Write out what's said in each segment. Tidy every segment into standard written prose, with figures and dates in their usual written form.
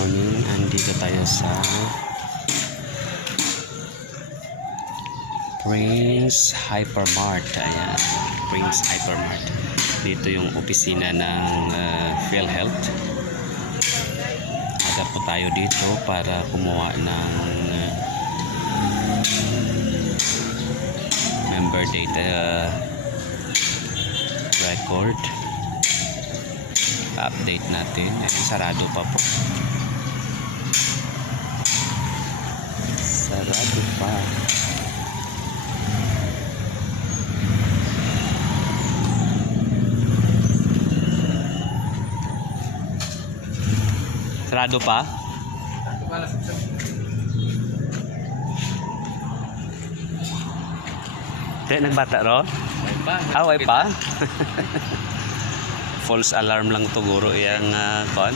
morning. Andito tayo sa Prince Hypermart. Ayan, Prince Hypermart. Dito yung opisina ng PhilHealth. Agad po tayo dito para kumuha ng member data record. Update natin. Ayun, sarado pa po. Sarado pa. Sarado pa? Kaya nagbata ro? Way pa? False alarm lang to guro yung kon?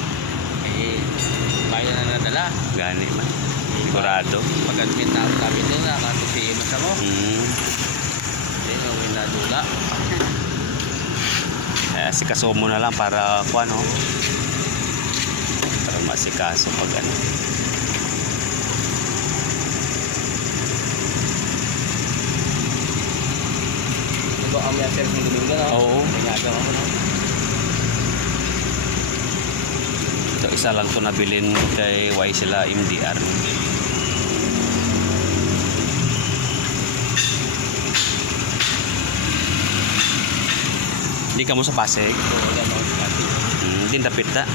Bayan na nadala. Gani man. Sigurado. Pag-admit na ako kami doon, nakatusiin mo sa mo. Hindi, gawin na dula. Sikaso mo na lang para kuan no? Para masikaso pag ano. Ito ang may self ng Domingo na. Oo. Nagagawa ko na. Ito isa lang to nabilin kay Y sila MDR. Hindi ka mo sa Pasig? Oo, yan ako sa Pasig. Hindi tapit na.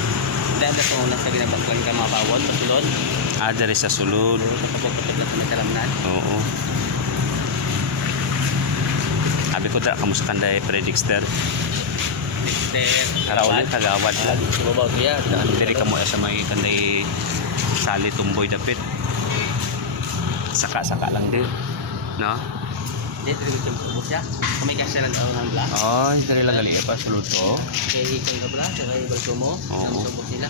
Dahil na ito nasa ginabaglang ka mga bawon sa sulod. Dari sa sulod. Sa kapag-kapag na sa nagkalamnan. Oo. Sabi ko ta kamusta kanday Predixter? Ara ulit kagawad lang. Subabaw ko yan. Diri ka mo sa may kanday sali tumboy dapit. Saka-saka lang din. No? Hindi, dito yung subos siya. Kung may kasya lang taon ng black. Oh, diri lang gali pa sulod to. Kaya ikon ka black, saka ibalso mo. Oo. Ang subos nila.